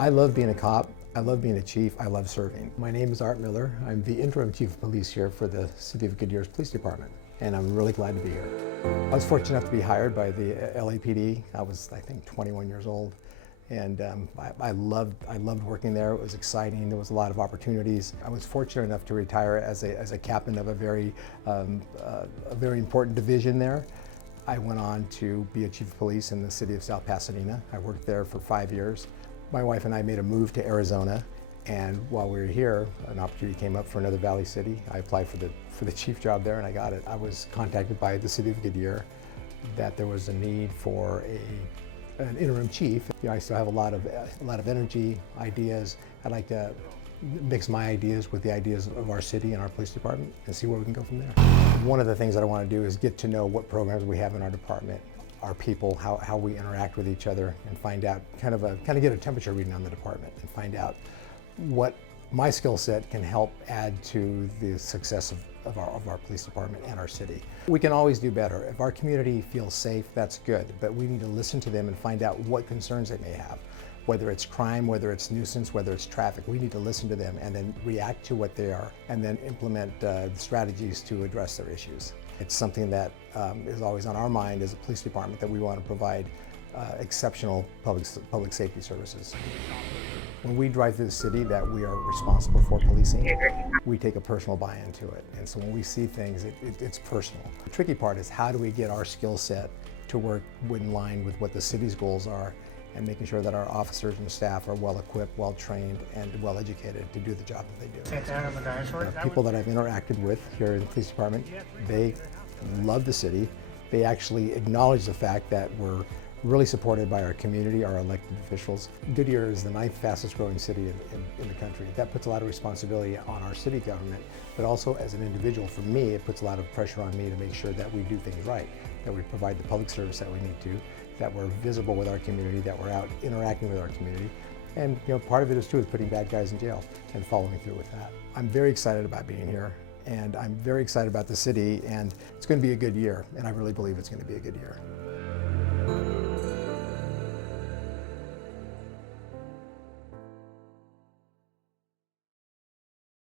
I love being a cop. I love being a chief. I love serving. My name is Art Miller. I'm the interim chief of police here for the City of Goodyear's Police Department, and I'm really glad to be here. I was fortunate enough to be hired by the LAPD. I was, I think, 21 years old, and I loved working there. It was exciting. There was a lot of opportunities. I was fortunate enough to retire as a captain of a very important division there. I went on to be a chief of police in the city of South Pasadena. I worked there for 5 years. My wife and I made a move to Arizona, and while we were here, an opportunity came up for another Valley city. I applied for the chief job there, and I got it. I was contacted by the city of Goodyear that there was a need for an interim chief. You know, I still have a lot of energy, ideas. I'd like to mix my ideas with the ideas of our city and our police department and see where we can go from there. One of the things that I want to do is get to know what programs we have in our department, our people, how we interact with each other, and find out, kind of get a temperature reading on the department and find out what my skill set can help add to the success of our police department and our city. We can always do better. If our community feels safe, that's good, but we need to listen to them and find out what concerns they may have. Whether it's crime, whether it's nuisance, whether it's traffic, we need to listen to them and then react to what they are and then implement strategies to address their issues. It's something that is always on our mind as a police department, that we want to provide exceptional public safety services. When we drive through the city that we are responsible for policing, we take a personal buy-in to it. And so when we see things, it's personal. The tricky part is, how do we get our skill set to work in line with what the city's goals are, and making sure that our officers and staff are well equipped, well trained, and well educated to do the job that they do. The people that I've interacted with here in the police department, they love the city. They actually acknowledge the fact that we're really supported by our community, our elected officials. Goodyear is the 9th fastest growing city in the country. That puts a lot of responsibility on our city government, but also as an individual, for me, it puts a lot of pressure on me to make sure that we do things right, that we provide the public service that we need to, that we're visible with our community, that we're out interacting with our community. And part of it is too is putting bad guys in jail and following through with that. I'm very excited about being here, and I'm very excited about the city, and it's going to be a good year, and I really believe it's going to be a good year.